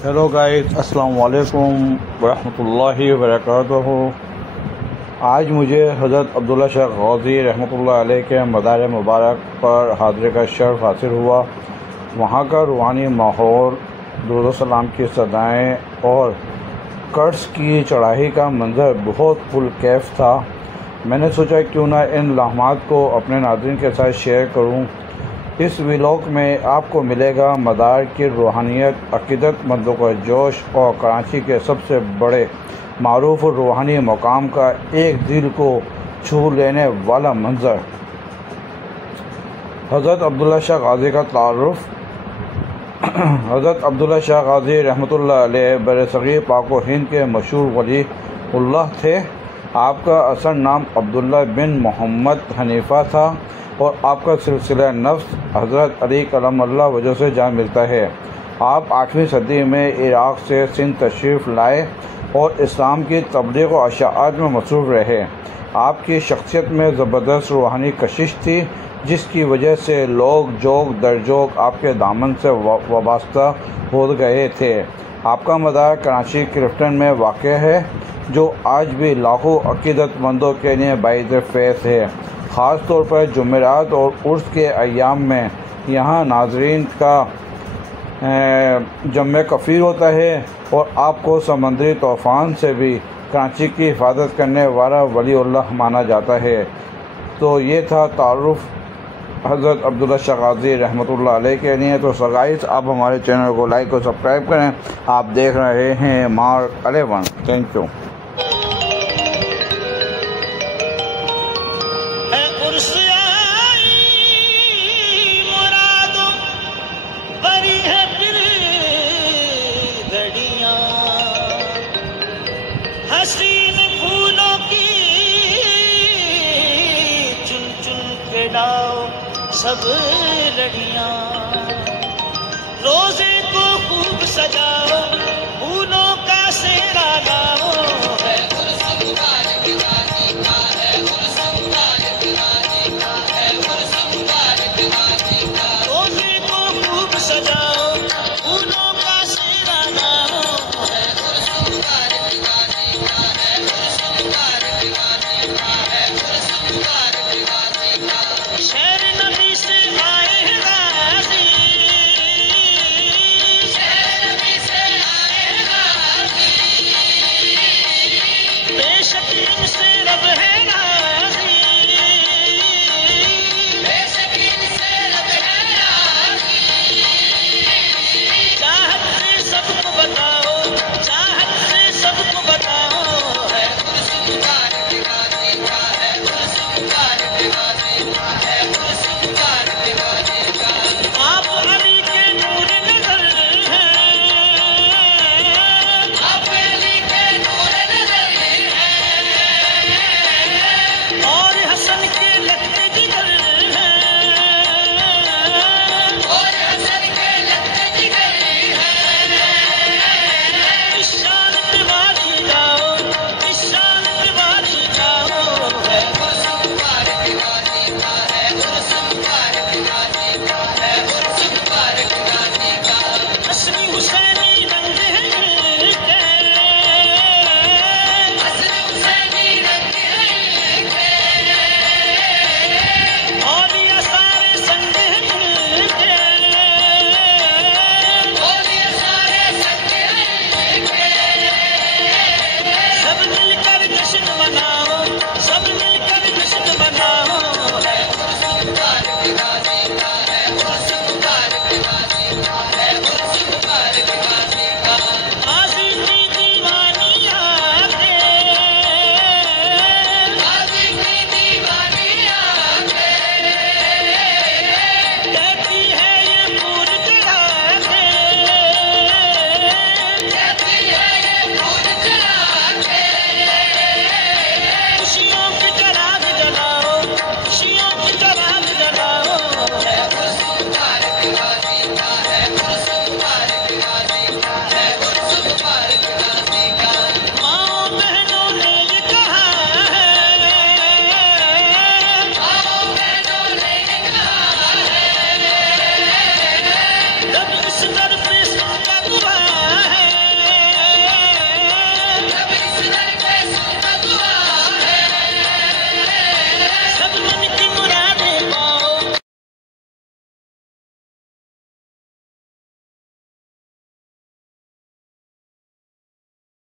Hello guys, अस्सलाम वालेकुम वरहमतुल्लाहि वबरकातुहू। आज मुझे हज़रत अब्दुल्ला शाह गौज़ी रहमतुल्लाह अलैह के मज़ार मुबारक पर हाज़िरी का शर्फ़ हासिल हुआ। वहाँ का रूहानी माहौल, दुरूद सलाम की सदाएँ और कर्स की चढ़ाई का मंज़र बहुत पुरकैफ़ था। मैंने सोचा क्यों ना इन लम्हात को अपने नाज़रीन के साथ शेयर करूँ। इस व्लॉग में आपको मिलेगा मज़ार की रूहानियत, अक़ीदतमंदों का जोश और कराची के सबसे बड़े मारूफ रूहानी मकाम का एक दिल को छू लेने वाला मंज़र। हज़रत अब्दुल्ला शाह गाज़ी का तारुफ़। हज़रत अब्दुल्ला शाह गाज़ी रहमतुल्लाह अलैह बरसग़ीर पाक व हिंद के मशहूर वली उल्लाह थे। आपका असल नाम अब्दुल्ला बिन मोहम्मद हनीफ़ा था और आपका सिलसिला नफ्स हज़रत अली कलमल्लाह वजह से जान मिलता है। आप 8वीं सदी में इराक़ से सिंध तशरीफ़ लाए और इस्लाम की तबलीग व अशाअत में मसरूफ़ रहे। आपकी शख्सियत में ज़बरदस्त रूहानी कशिश थी, जिसकी वजह से लोग जोग दरजोग आपके दामन से वाबस्ता हो गए थे। आपका मज़ार कराची क्लिफ्टन में वाक़ है, जो आज भी लाखों अक़ीदतमंदों के लिए बाइज़ फैज़ है। ख़ास तौर पर जुमेरात और उर्स के अय्याम में यहाँ नाज़रीन का जम्मे कफ़ीर होता है और आपको समंदरी तूफ़ान से भी कराची की हिफाजत करने वाला वलीउल्लाह माना जाता है। तो ये था तारुफ़ हज़रत अब्दुल्ला शाह गाज़ी रहमतुल्लाह अलैह के लिए। तो गाइस, आप हमारे चैनल को लाइक और सब्सक्राइब करें। आप देख रहे हैं मार्क 11। Thank you. हसीन फूलों की चुन चुन के डाओ सब लड़ियां।